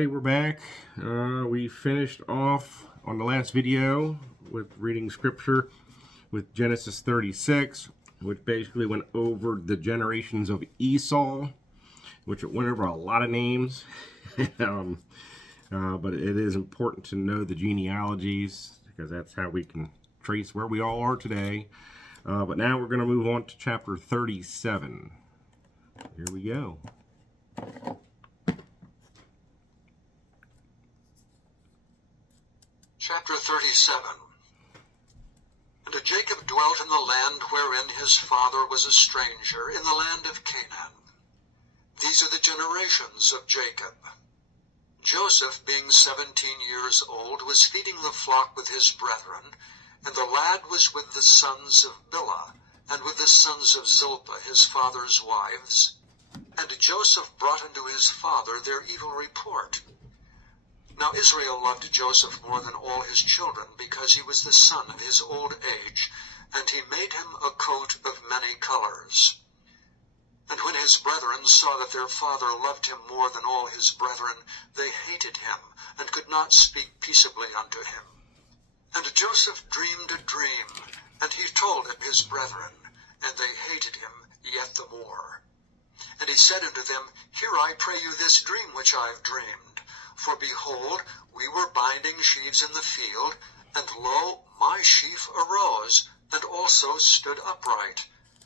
everybody, we're back. We finished off on the last video with reading scripture with Genesis 36, which basically went over the generations of Esau, which went over a lot of names. But it is important to know the genealogies because that's how we can trace where we all are today. But now we're going to move on to chapter 37. Here we go. Chapter 37. And Jacob dwelt in the land wherein his father was a stranger, in the land of Canaan. These are the generations of Jacob. Joseph, being 17 years old, was feeding the flock with his brethren, and the lad was with the sons of Bilhah, and with the sons of Zilpah his father's wives. And Joseph brought unto his father their evil report. Now Israel loved Joseph more than all his children, because he was the son of his old age, and he made him a coat of many colors. And when his brethren saw that their father loved him more than all his brethren, they hated him, and could not speak peaceably unto him. And Joseph dreamed a dream, and he told it his brethren, and they hated him yet the more. And he said unto them, Hear, I pray you, this dream which I have dreamed. For behold, we were binding sheaves in the field, and lo, my sheaf arose, and also stood upright.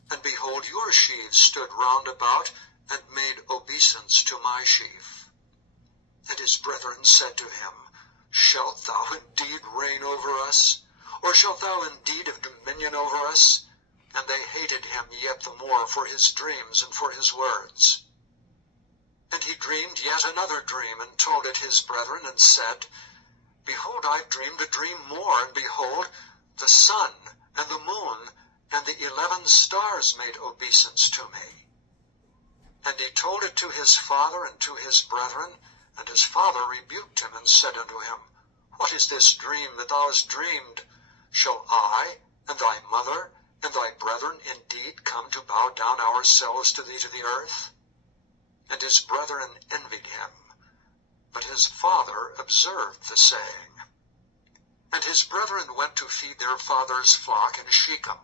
And behold, your sheaves stood round about, and made obeisance to my sheaf. And his brethren said to him, Shalt thou indeed reign over us? Or shalt thou indeed have dominion over us? And they hated him yet the more for his dreams and for his words. And he dreamed yet another dream, and told it his brethren, and said, Behold, I dreamed a dream more, and behold, the sun, and the moon, and the 11 stars made obeisance to me. And he told it to his father and to his brethren, and his father rebuked him, and said unto him, What is this dream that thou hast dreamed? Shall I, and thy mother, and thy brethren indeed come to bow down ourselves to thee to the earth? And his brethren envied him, but his father observed the saying. And his brethren went to feed their father's flock in Shechem.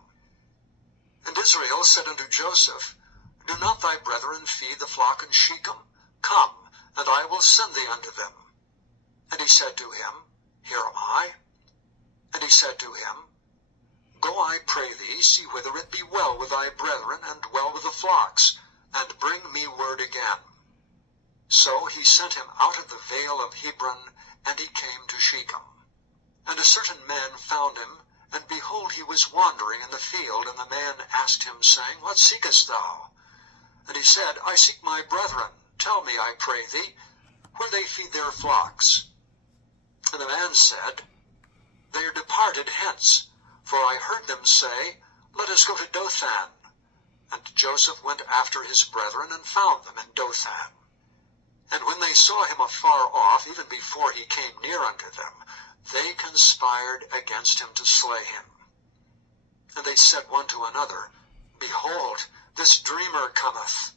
And Israel said unto Joseph, Do not thy brethren feed the flock in Shechem? Come, and I will send thee unto them. And he said to him, Here am I. And he said to him, Go, I pray thee, see whether it be well with thy brethren, and well with the flocks, and bring me word again. So he sent him out of the vale of Hebron, and he came to Shechem. And a certain man found him, and behold, he was wandering in the field, and the man asked him, saying, What seekest thou? And he said, I seek my brethren. Tell me, I pray thee, where they feed their flocks. And the man said, They are departed hence, for I heard them say, Let us go to Dothan. And Joseph went after his brethren, and found them in Dothan. And when they saw him afar off, even before he came near unto them, they conspired against him to slay him. And they said one to another, Behold, this dreamer cometh.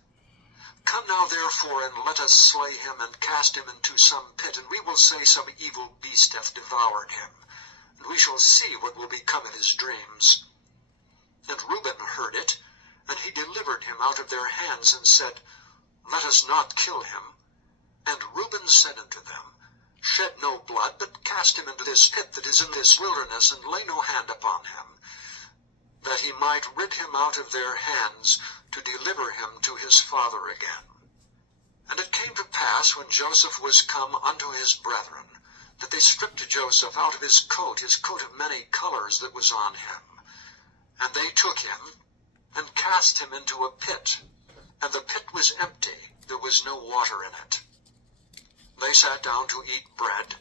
Come now therefore, and let us slay him, and cast him into some pit, and we will say some evil beast hath devoured him, and we shall see what will become of his dreams. And Reuben heard it, and he delivered him out of their hands, and said, Let us not kill him. And Reuben said unto them, Shed no blood, but cast him into this pit that is in this wilderness, and lay no hand upon him, that he might rid him out of their hands, to deliver him to his father again. And it came to pass, when Joseph was come unto his brethren, that they stripped Joseph out of his coat of many colors that was on him. And they took him, and cast him into a pit, and the pit was empty, there was no water in it. They sat down to eat bread,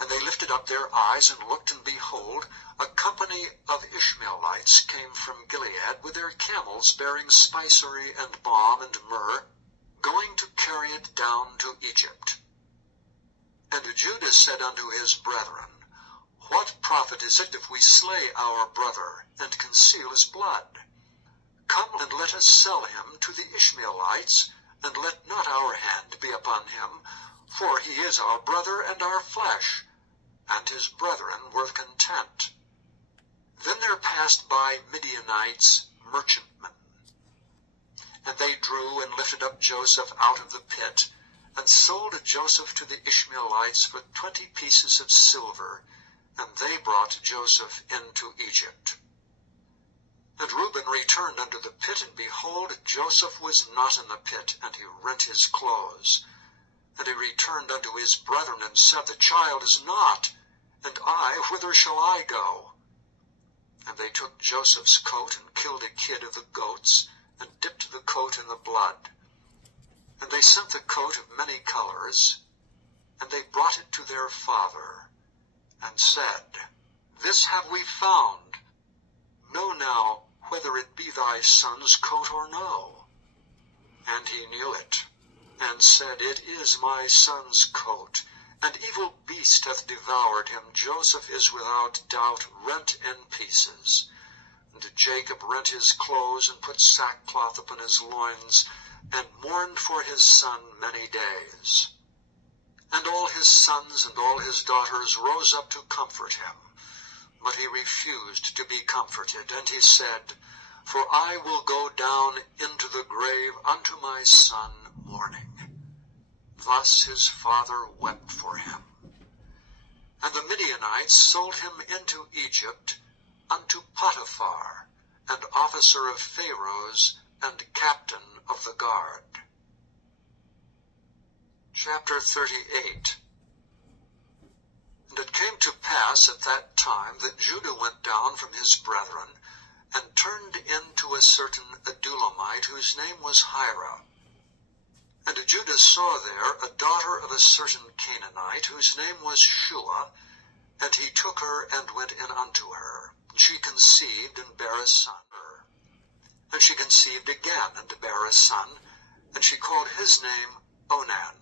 and they lifted up their eyes, and looked, and behold, a company of Ishmaelites came from Gilead with their camels bearing spicery and balm and myrrh, going to carry it down to Egypt. And Judah said unto his brethren, What profit is it if we slay our brother, and conceal his blood? Come, and let us sell him to the Ishmaelites, and let not our hand be upon him, for he is our brother and our flesh. And his brethren were content. Then there passed by Midianites, merchantmen. And they drew and lifted up Joseph out of the pit, and sold Joseph to the Ishmaelites for 20 pieces of silver, and they brought Joseph into Egypt. And Reuben returned unto the pit, and behold, Joseph was not in the pit, and he rent his clothes. And he returned unto his brethren, and said, The child is not, and I, whither shall I go? And they took Joseph's coat, and killed a kid of the goats, and dipped the coat in the blood. And they sent the coat of many colors, and they brought it to their father, and said, This have we found. Know now whether it be thy son's coat or no. And he knew it, and said, It is my son's coat. An evil beast hath devoured him. Joseph is without doubt rent in pieces. And Jacob rent his clothes, and put sackcloth upon his loins, and mourned for his son many days. And all his sons and all his daughters rose up to comfort him. But he refused to be comforted, and he said, For I will go down into the grave unto my son mourning. Thus his father wept for him. And the Midianites sold him into Egypt unto Potiphar, an officer of Pharaoh's, and captain of the guard. Chapter 38. And it came to pass at that time that Judah went down from his brethren, and turned into a certain Adulamite, whose name was Hira. And Judah saw there a daughter of a certain Canaanite, whose name was Shua, and he took her and went in unto her. And she conceived and bare a son. And she conceived again and bare a son, and she called his name Onan.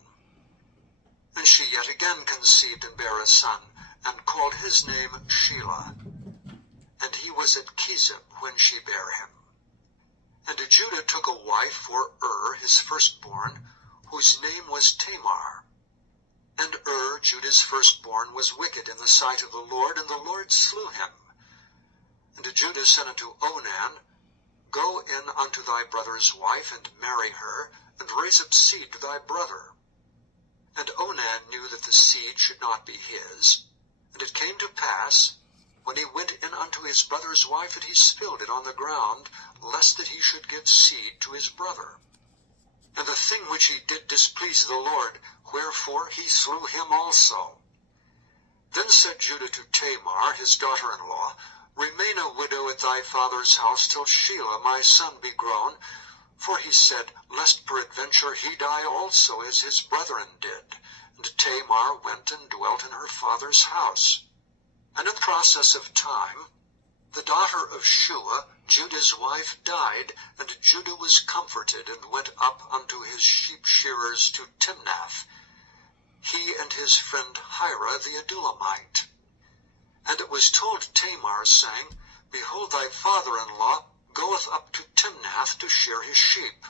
And she yet again conceived and bare a son, and called his name Shelah. And he was at Chezib when she bare him. And Judah took a wife for his firstborn, whose name was Tamar. And Judah's firstborn, was wicked in the sight of the Lord, and the Lord slew him. And Judah said unto Onan, Go in unto thy brother's wife, and marry her, and raise up seed to thy brother. And Onan knew that the seed should not be his. And it came to pass, when he went in unto his brother's wife, that he spilled it on the ground, lest that he should give seed to his brother. And the thing which he did displeased the Lord, wherefore he slew him also. Then said Judah to Tamar, his daughter-in-law, Remain a widow at thy father's house till Shelah my son be grown. For he said, Lest peradventure he die also, as his brethren did. And Tamar went and dwelt in her father's house. And in process of time, the daughter of Shua, Judah's wife, died, and Judah was comforted, and went up unto his sheep shearers to Timnath, he and his friend Hira the Adulamite. And it was told Tamar, saying, Behold, thy father-in-law goeth up to Timnath to shear his sheep.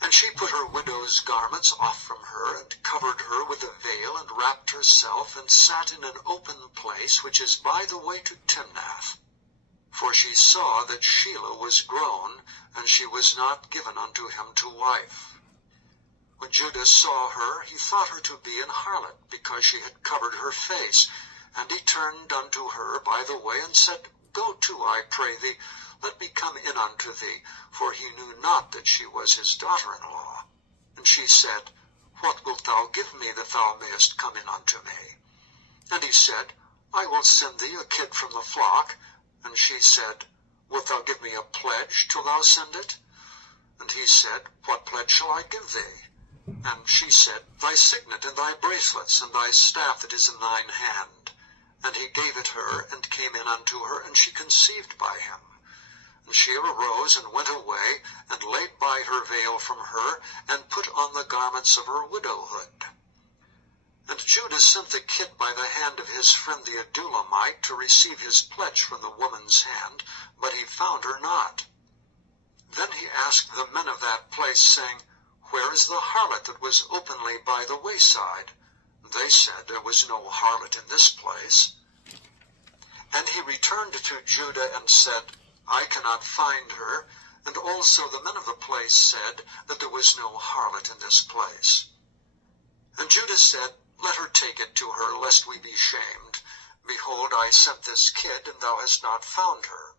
And she put her widow's garments off from her, and covered her with a veil, and wrapped herself, and sat in an open place, which is by the way to Timnath. For she saw that Shelah was grown, and she was not given unto him to wife. When Judah saw her, he thought her to be an harlot, because she had covered her face. And he turned unto her by the way, and said, Go to, I pray thee, let me come in unto thee, for he knew not that she was his daughter-in-law. And she said, What wilt thou give me, that thou mayest come in unto me? And he said, I will send thee a kid from the flock. And she said, Wilt thou give me a pledge till thou send it? And he said, What pledge shall I give thee? And she said, Thy signet, and thy bracelets, and thy staff that is in thine hand. And he gave it her, and came in unto her, and she conceived by him. And she arose, and went away, and laid by her veil from her, and put on the garments of her widowhood. And Judah sent the kid by the hand of his friend the Adulamite to receive his pledge from the woman's hand, but he found her not. Then he asked the men of that place, saying, Where is the harlot that was openly by the wayside? They said, There was no harlot in this place. And he returned to Judah and said, I cannot find her. And also the men of the place said that there was no harlot in this place. And Judah said, Let her take it to her, lest we be shamed. Behold, I sent this kid, and thou hast not found her.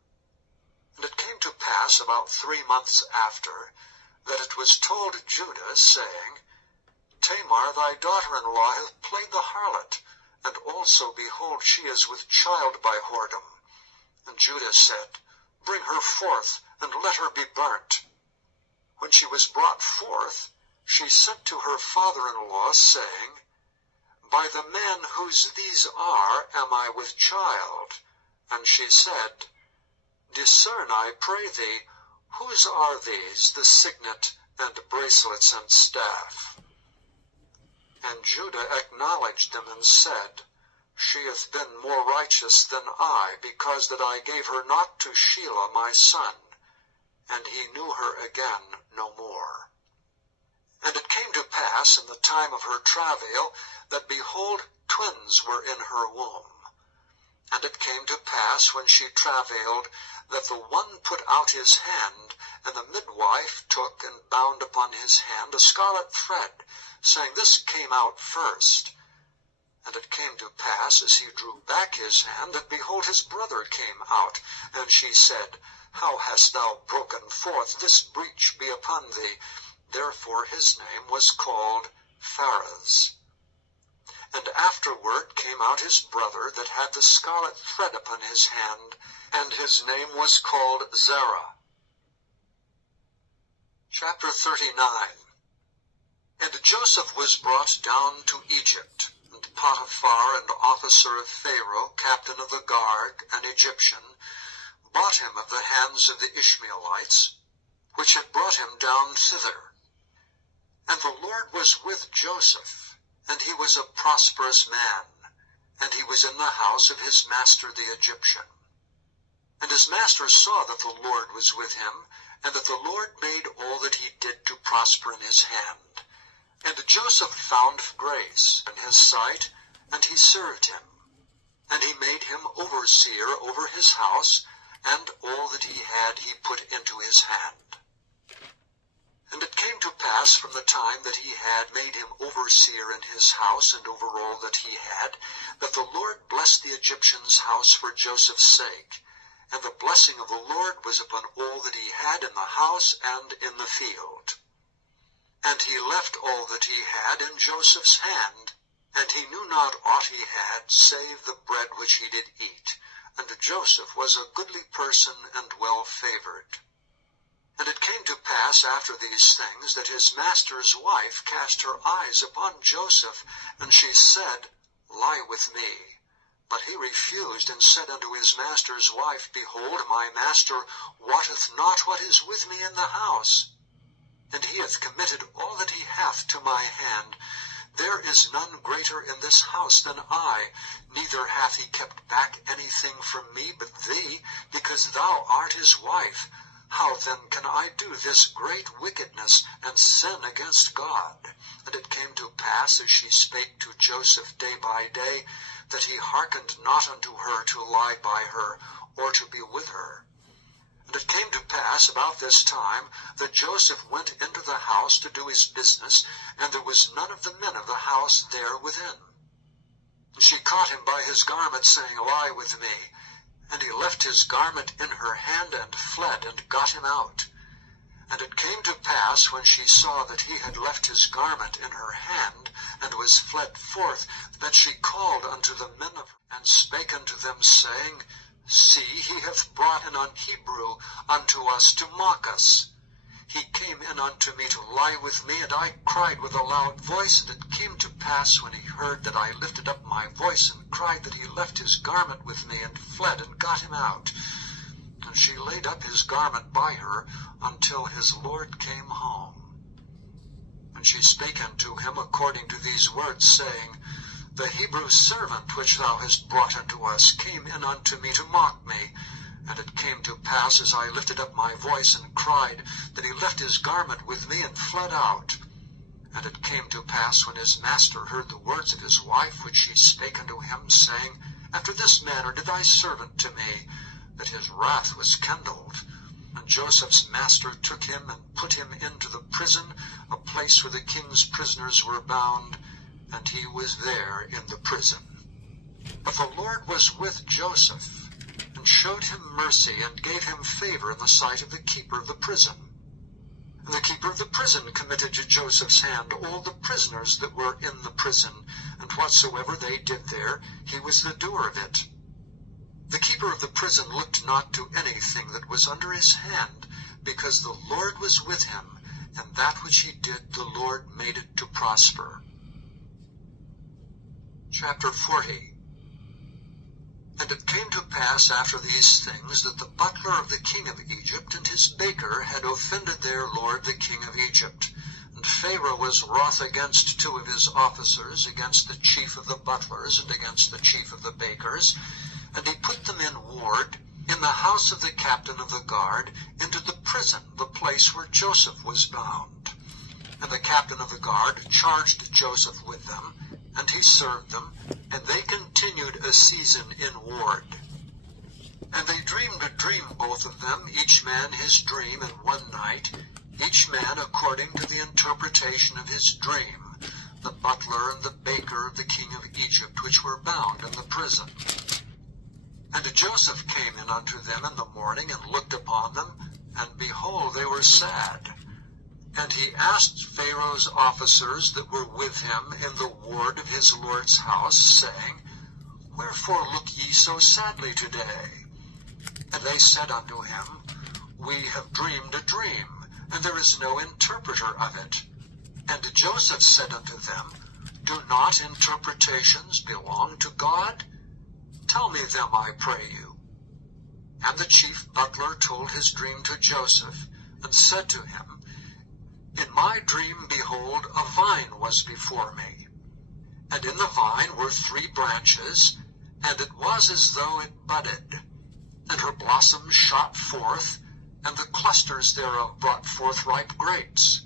And it came to pass about 3 months after, that it was told Judah, saying, Tamar thy daughter-in-law hath played the harlot, and also, behold, she is with child by whoredom. And Judah said, Bring her forth, and let her be burnt. When she was brought forth, she sent to her father-in-law, saying, By the men whose these are am I with child. And she said, Discern, I pray thee, whose are these, the signet, and bracelets, and staff? And Judah acknowledged them, and said, She hath been more righteous than I, because that I gave her not to Shelah my son. And he knew her again no more. And it came to pass in the time of her travail, that, behold, twins were in her womb. And it came to pass, when she travailed, that the one put out his hand, and the midwife took and bound upon his hand a scarlet thread, saying, This came out first. And it came to pass, as he drew back his hand, that, behold, his brother came out. And she said, How hast thou broken forth? This breach be upon thee. Therefore his name was called Pharez. And afterward came out his brother that had the scarlet thread upon his hand, and his name was called Zerah. Chapter 39. And Joseph was brought down to Egypt, and Potiphar, an officer of Pharaoh, captain of the guard, an Egyptian, bought him of the hands of the Ishmaelites, which had brought him down thither. And the Lord was with Joseph, and he was a prosperous man, and he was in the house of his master the Egyptian. And his master saw that the Lord was with him, and that the Lord made all that he did to prosper in his hand. And Joseph found grace in his sight, and he served him. And he made him overseer over his house, and all that he had he put into his hand. And it came to pass from the time that he had made him overseer in his house and over all that he had, that the Lord blessed the Egyptian's house for Joseph's sake. And the blessing of the Lord was upon all that he had in the house and in the field. And he left all that he had in Joseph's hand, and he knew not aught he had, save the bread which he did eat. And Joseph was a goodly person and well favored. And it came to pass after these things, that his master's wife cast her eyes upon Joseph, and she said, Lie with me. But he refused, and said unto his master's wife, Behold, my master wotteth not what is with me in the house, and he hath committed all that he hath to my hand. There is none greater in this house than I, neither hath he kept back anything from me but thee, because thou art his wife. How then can I do this great wickedness, and sin against God? And it came to pass, as she spake to Joseph day by day, that he hearkened not unto her to lie by her, or to be with her. And it came to pass about this time, that Joseph went into the house to do his business, and there was none of the men of the house there within. And she caught him by his garment, saying, Lie with me. And he left his garment in her hand, and fled, and got him out. And it came to pass, when she saw that he had left his garment in her hand, and was fled forth, that she called unto the men of her, and spake unto them, saying, See, he hath brought in an Hebrew unto us to mock us. He came in unto me to lie with me, and I cried with a loud voice. And it came to pass, when he heard that I lifted up my voice and cried, that he left his garment with me, and fled, and got him out. And she laid up his garment by her, until his Lord came home. And she spake unto him according to these words, saying, The Hebrew servant which thou hast brought unto us came in unto me to mock me. And it came to pass, as I lifted up my voice and cried, that he left his garment with me, and fled out. And it came to pass, when his master heard the words of his wife, which she spake unto him, saying, After this manner did thy servant to me, that his wrath was kindled. And Joseph's master took him and put him into the prison, a place where the king's prisoners were bound, and he was there in the prison. But the Lord was with Joseph, and showed him mercy, and gave him favor in the sight of the keeper of the prison. And the keeper of the prison committed to Joseph's hand all the prisoners that were in the prison, and whatsoever they did there, he was the doer of it. The keeper of the prison looked not to anything that was under his hand, because the Lord was with him, and that which he did the Lord made it to prosper. Chapter 40. And it came to pass after these things, that the butler of the king of Egypt and his baker had offended their lord the king of Egypt. And Pharaoh was wroth against two of his officers, against the chief of the butlers, and against the chief of the bakers. And he put them in ward, in the house of the captain of the guard, into the prison, the place where Joseph was bound. And the captain of the guard charged Joseph with them, and he served them, and they continued a season in ward. And they dreamed a dream, both of them, each man his dream in one night, each man according to the interpretation of his dream, the butler and the baker of the king of Egypt, which were bound in the prison. And Joseph came in unto them in the morning, and looked upon them, and behold, they were sad. And he asked Pharaoh's officers that were with him in the ward of his lord's house, saying, Wherefore look ye so sadly today? And they said unto him, We have dreamed a dream, and there is no interpreter of it. And Joseph said unto them, Do not interpretations belong to God? Tell me them, I pray you. And the chief butler told his dream to Joseph, and said to him, In my dream, behold, a vine was before me. And in the vine were 3 branches, and it was as though it budded. And her blossoms shot forth, and the clusters thereof brought forth ripe grapes.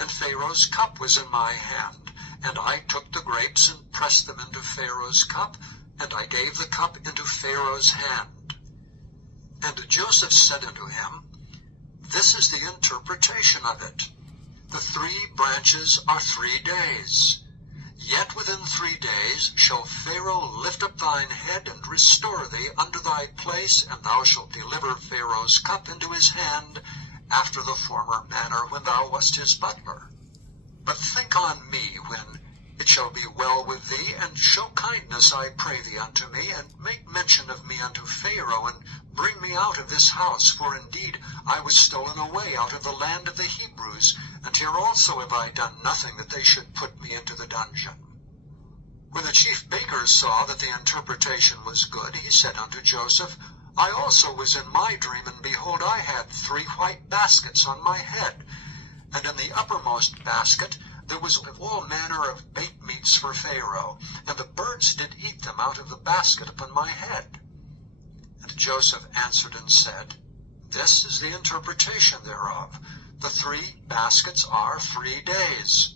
And Pharaoh's cup was in my hand, and I took the grapes and pressed them into Pharaoh's cup, and I gave the cup into Pharaoh's hand. And Joseph said unto him, This is the interpretation of it. The 3 branches are 3 days. Yet within 3 days shall Pharaoh lift up thine head, and restore thee unto thy place, and thou shalt deliver Pharaoh's cup into his hand, after the former manner when thou wast his butler. But think on me when it shall be well with thee, and show kindness, I pray thee, unto me, and make mention of me unto Pharaoh, and bring me out of this house, for indeed I was stolen away out of the land of the Hebrews, and here also have I done nothing that they should put me into the dungeon. When the chief baker saw that the interpretation was good, he said unto Joseph, I also was in my dream, and behold, I had 3 white baskets on my head, and in the uppermost basket there was all manner of baked meats for Pharaoh, and the birds did eat them out of the basket upon my head. And Joseph answered and said, This is the interpretation thereof. The 3 baskets are 3 days.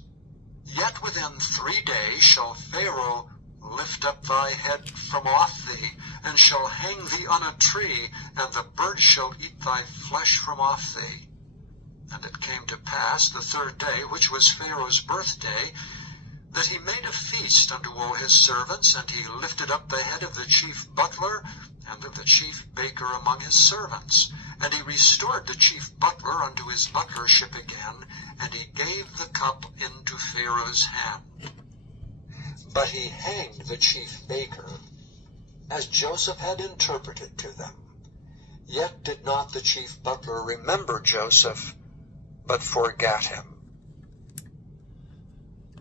Yet within 3 days shall Pharaoh lift up thy head from off thee, and shall hang thee on a tree, and the birds shall eat thy flesh from off thee. And it came to pass the 3rd day, which was Pharaoh's birthday, that he made a feast unto all his servants, and he lifted up the head of the chief butler and of the chief baker among his servants. And he restored the chief butler unto his butlership again, and he gave the cup into Pharaoh's hand. But he hanged the chief baker, as Joseph had interpreted to them. Yet did not the chief butler remember Joseph, but forgat him.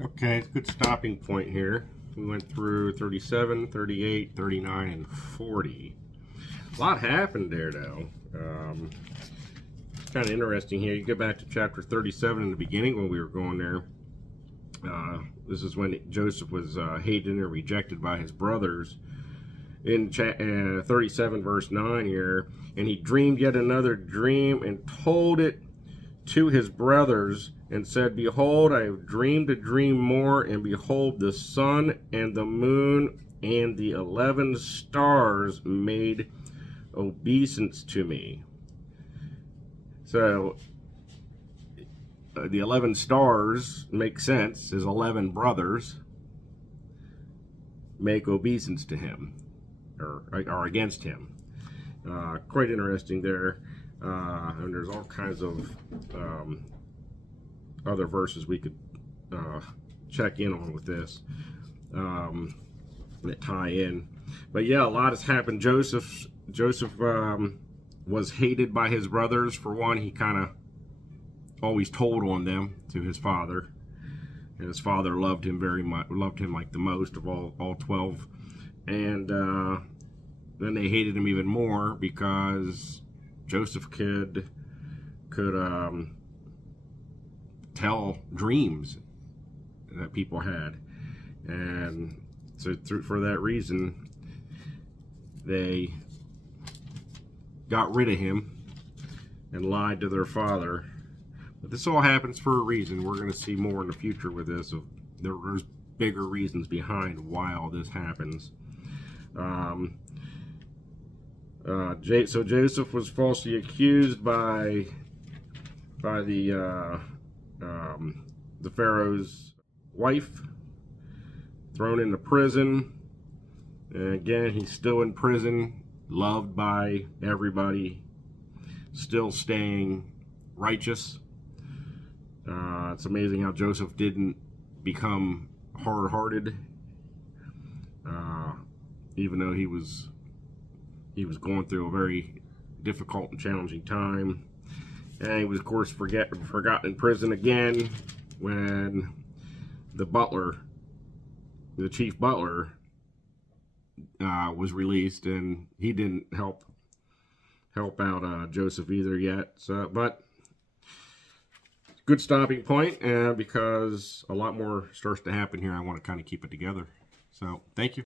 Okay, it's a good stopping point here. We went through 37, 38, 39, and 40. A lot happened there, though. It's kind of interesting here. You go back to chapter 37 in the beginning when we were going there. This is when Joseph was hated and rejected by his brothers. In 37 verse 9 here, and he dreamed yet another dream and told it to his brothers and said, Behold, I have dreamed a dream more, and behold, the sun and the moon and the 11 stars made obeisance to me. So the 11 stars make sense. His 11 brothers make obeisance to him, or against him. Quite interesting there. And there's all kinds of other verses we could check in on with this that tie in. But yeah, a lot has happened. Joseph was hated by his brothers. For one, he kind of always told on them to his father, and his father loved him very much, loved him like the most of all 12. And then they hated him even more because Joseph could tell dreams that people had, and so for that reason they got rid of him and lied to their father. But this all happens for a reason. We're going to see more in the future with this. So there's bigger reasons behind why all this happens. So Joseph was falsely accused by the Pharaoh's wife, thrown into prison, and again he's still in prison, loved by everybody, still staying righteous. It's amazing how Joseph didn't become hard-hearted, even though he was going through a very difficult and challenging time. And he was, of course, forgotten in prison again when the chief butler, was released, and he didn't help out Joseph either yet. So, but good stopping point, because a lot more starts to happen here. I want to kind of keep it together. So, thank you.